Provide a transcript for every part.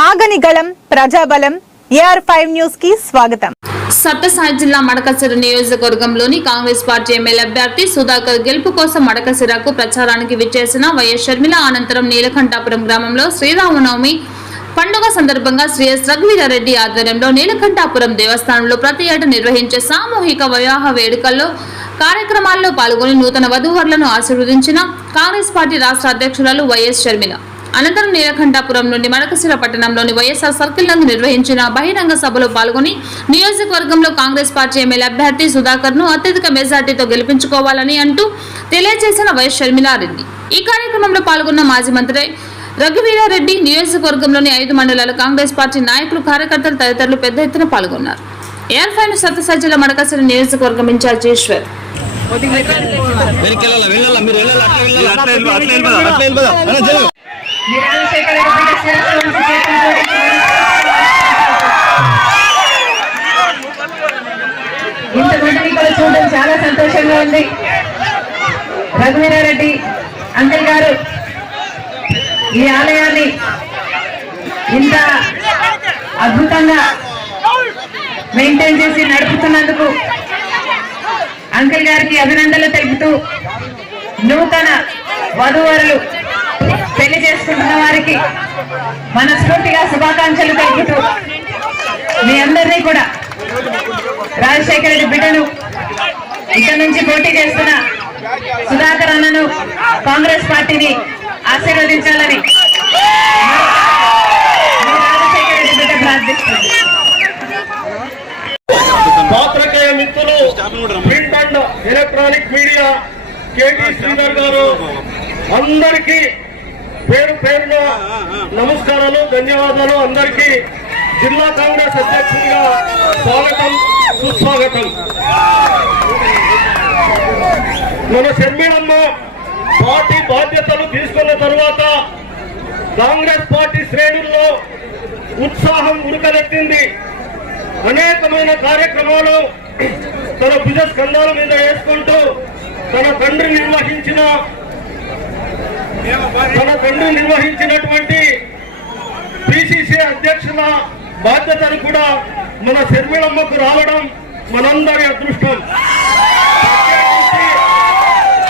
ఆగని గళం ప్రజాబలం AR five న్యూస్కి స్వాగతం సత్యసాయి జిల్లా మడకసిర నియోజకవర్గంలోని కాంగ్రెస్ పార్టీ ఎమ్మెల్యే అభ్యర్థి సుధాకర్ గెలుపు కోసం మడకసిరకు ప్రచారానికి విచ్చేసిన వైఎస్ షర్మిల అనంతరం నీలకంఠాపురం గ్రామంలో శ్రీరామనవమి పండుగ సందర్భంగా శ్రీ ఎస్ రఘువీరారెడ్డి ఆధ్వర్యంలో నీలకంఠాపురం దేవస్థానంలో ప్రతి ఏటా నిర్వహించే సామూహిక వివాహ వేడుకల్లో కార్యక్రమాల్లో పాల్గొని నూతన వధూవరులను ఆశీర్వదించిన కాంగ్రెస్ పార్టీ రాష్ట్ర అధ్యక్షురాలు వైఎస్ షర్మిల. అనంతరం నీలకంఠాపురం నుండి మడకశిర పట్టణంలోని వైఎస్ఆర్ సర్కిల్ నందు నిర్వహించిన బహిరంగ సభలో పాల్గొని నియోజకవర్గంలో కాంగ్రెస్ పార్టీ ఎమ్మెల్యే అభ్యర్థి సుధాకర్ను అత్యధిక మెజార్టీతో గెలిపించుకోవాలని అంటూ తెలియజేసిన వైఎస్ షర్మిలారెడ్డి. ఈ కార్యక్రమంలో పాల్గొన్న మాజీ మంత్రి రఘువీరారెడ్డి నియోజకవర్గంలోని ఐదు మండలాల కాంగ్రెస్ పార్టీ నాయకులు కార్యకర్తలు తదితరులు పెద్ద ఎత్తున పాల్గొన్నారు. ఎయిర్ ఫైన్ సత్యసజ్జల మడకశిర నియోజకవర్గం ఇన్ఛార్జ్ ఈశ్వర్. వెళ్ళాలా? వెళ్ళాలా? మీరు వెళ్ళాలా? అట్లా వెళ్ళాలా? అట్లా అట్లా వెళ్ళిపోదా? ఇంత మంది శిరస్సు ఇంతమందిని ఇక్కడ చూడడం చాలా సంతోషంగా ఉంది రఘువీరారెడ్డి అంకల్ గారు ఈ ఆలయాన్ని ఇంత అద్భుతంగా మెయింటైన్ చేసి నడుపుతున్నందుకు అంకల్ గారికి అభినందనలు తెలుపుతూ నూతన వధూవరులు పెళ్ళి చేసుకుంటున్న వారికి మనస్ఫూర్తిగా శుభాకాంక్షలు తెలుపుతూ మీ అందరినీ కూడా రాజశేఖర రెడ్డి బిడ్డను ఇక్కడ నుంచి పోటీ చేస్తున్న సుధాకర్ అన్నను కాంగ్రెస్ పార్టీని ఆశీర్వదించాలని మీ రాజశేఖర రెడ్డి బిడ్డ ప్రార్థిస్తుంది మిత్రులు print and electronic media KT Sridhar గారు అందరికీ పేరు పేరున నమస్కారాలు ధన్యవాదాలు. అందరికీ జిల్లా కాంగ్రెస్ అధ్యక్షుడిగా స్వాగతం సుస్వాగతం. మన షర్మిళమ్మ పార్టీ బాధ్యతలు తీసుకున్న తర్వాత కాంగ్రెస్ పార్టీ శ్రేణుల్లో ఉత్సాహం ఉరకలెత్తింది. అనేకమైన కార్యక్రమాలు తన భుజ స్కంధాల మీద వేసుకుంటూ తన తండ్రి నిర్వహించిన తన తండ్రి నిర్వహించినటువంటి పిసిసి అధ్యక్షుల బాధ్యతలు కూడా మన శర్మిళమ్మకు రావడం మనందరి అదృష్టం.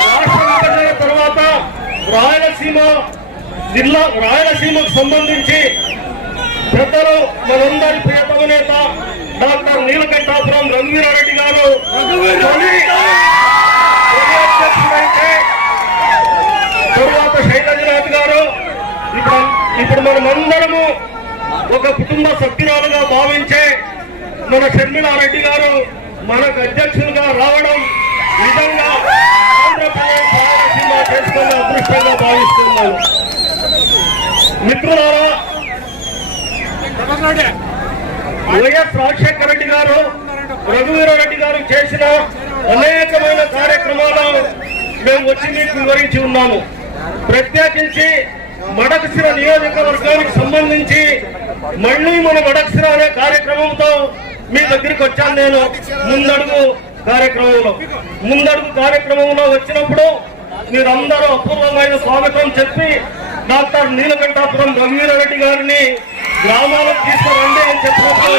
రాష్ట్ర విభజన తర్వాత రాయలసీమ జిల్లా రాయలసీమకు సంబంధించి పెద్దలు మనందరి ప్రియతమ నేత డాక్టర్ నీలకంఠాపురం రఘువీరారెడ్డి గారు తొలి తొలి అధ్యక్షుడైతే తరువాత శైలజనాథ్ గారు ఇప్పుడు మనందరము ఒక కుటుంబ సభ్యురాలుగా భావించే మన షర్మిలారెడ్డి గారు మనకు అధ్యక్షులుగా రావడం నిజంగా ఆంధ్రప్రదేశ్ రాయలసీమ చేసుకున్న అదృష్టంగా భావిస్తున్నాను. మిత్రులారా వైఎస్ రాజశేఖర రెడ్డి గారు రఘువీరారెడ్డి గారు చేసిన అనేకమైన కార్యక్రమాలు మేము వచ్చి మీకు వివరించి ఉన్నాము. ప్రత్యేకించి మడకశిర నియోజకవర్గానికి సంబంధించి మళ్ళీ మన మడకశిర అనే కార్యక్రమంతో మీ దగ్గరికి వచ్చాను నేను. ముందడుగు కార్యక్రమంలో. ముందడుగు కార్యక్రమంలో వచ్చినప్పుడు మీరందరూ అపూర్వమైన స్వాగతం చెప్పి డాక్టర్ నీలకంఠాపురం రఘువీరారెడ్డి గారిని గ్రామాలకు తీసుకురండి అని చెప్పినప్పుడు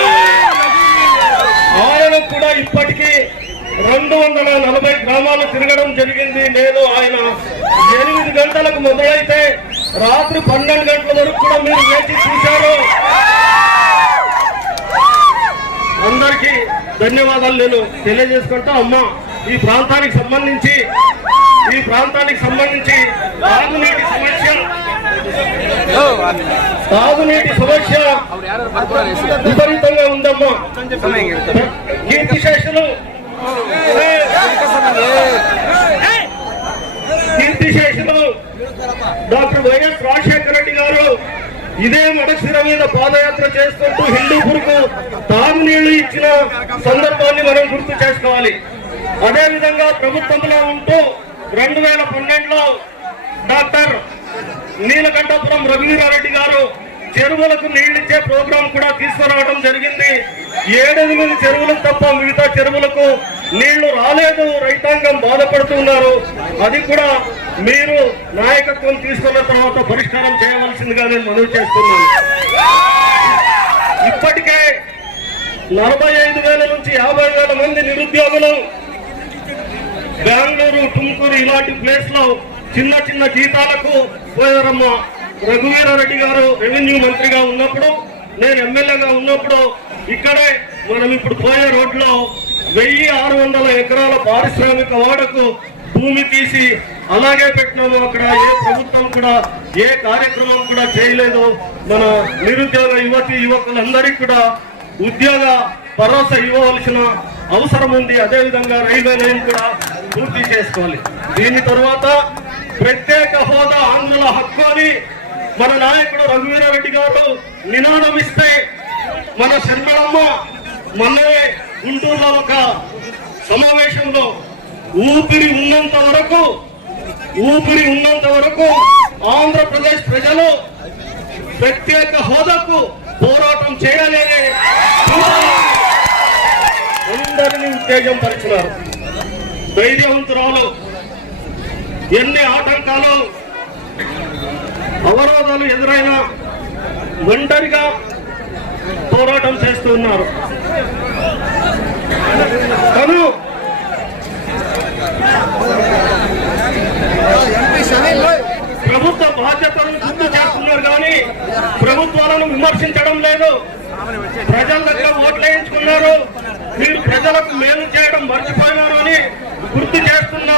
ఆయన కూడా ఇప్పటికీ రెండు వందల నలభై గ్రామాలు తిరగడం జరిగింది. నేను ఆయన ఎనిమిది గంటలకు మొదలైతే రాత్రి పన్నెండు గంటల వరకు కూడా మీరు వేచి చూశారు. అందరికీ ధన్యవాదాలు నేను తెలియజేసుకుంటా. అమ్మ ఈ ప్రాంతానికి సంబంధించి ఈ ప్రాంతానికి సంబంధించి తాగునీటి సమస్య తాగునీటి సమస్య విపరీతంగా ఉందమ్మా. కీర్తి శేషులు కీర్తి శేషులు డాక్టర్ వైఎస్ రాజశేఖర రెడ్డి గారు ఇదే మడశిర మీద పాదయాత్ర చేసుకుంటూ హిందూపూర్కు తాగునీళ్ళు ఇచ్చిన సందర్భాన్ని మనం గుర్తు చేసుకోవాలి. అదే విధంగా ప్రభుత్వంలో ఉంటూ రెండు వేల పన్నెండులో డాక్టర్ నీలకంఠపురం రఘువీరారెడ్డి గారు చెరువులకు నీళ్ళిచ్చే ప్రోగ్రాం కూడా తీసుకురావడం జరిగింది. ఏడెనిమిది చెరువులకు తప్ప మిగతా చెరువులకు నీళ్ళు రాలేదు రైతాంగం బాధపడుతున్నారు. అది కూడా మీరు నాయకత్వం తీసుకున్న తర్వాత పరిష్కారం చేయవలసిందిగా నేను మనవి చేస్తున్నాను. నలభై ఐదు వేల నుంచి యాభై వేల మంది నిరుద్యోగులు బెంగళూరు తుమ్కూరు ఇలాంటి ప్లేస్లో చిన్న చిన్న జీతాలకు పోయారమ్మ. రఘువీరారెడ్డి గారు రెవెన్యూ మంత్రిగా ఉన్నప్పుడు నేను ఎమ్మెల్యేగా ఉన్నప్పుడు ఇక్కడే మనం ఇప్పుడు పోయే రోడ్లో వెయ్యి ఆరు వందల ఎకరాల పారిశ్రామిక వాడకు భూమి తీసి అలాగే పెట్టినాము. అక్కడ ఏ ప్రభుత్వం కూడా ఏ కార్యక్రమం కూడా చేయలేదు. మన నిరుద్యోగ యువతి యువకులందరికీ కూడా ఉద్యోగ భరోసా ఇవ్వవలసిన అవసరం ఉంది. అదేవిధంగా రైల్వే లైన్ కూడా పూర్తి చేసుకోవాలి. దీని తర్వాత ప్రత్యేక హోదా ఆంగ్ల హక్కు అని మన నాయకుడు రఘువీరారెడ్డి గారు నినాదం ఇస్తే మన శర్మలమ్మ మొన్ననే గుంటూరులో ఒక సమావేశంలో ఊపిరి ఉన్నంత వరకు ఊపిరి ఉన్నంత వరకు ఆంధ్రప్రదేశ్ ప్రజలు ప్రత్యేక హోదాకు పోరాటం చేయాలని అందరినీ ఉత్తేజం పరిచినారు ధైర్యవంతురాలు ఎన్ని ఆటంకాలు అవరోధాలు ఎదురైనా ఒంటరిగా పోరాటం చేస్తూ ఉన్నారు. తను ప్రభుత్వ బాధ్యతలను గుర్తు చేస్తున్నారు కానీ ప్రభుత్వాలను విమర్శించడం లేదు. ప్రజల దగ్గర ఓట్లేయించుకున్నారు. మీరు ప్రజలకు మేలు చేయడం మర్చిపోయినారు అని గుర్తు చేస్తున్న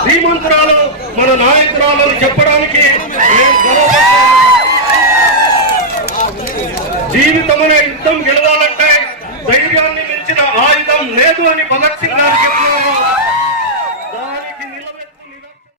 శ్రీమంతురాలు మన నాయకురాలు చెప్పడానికి భగత్ సింగ్ గారు చెప్పినారు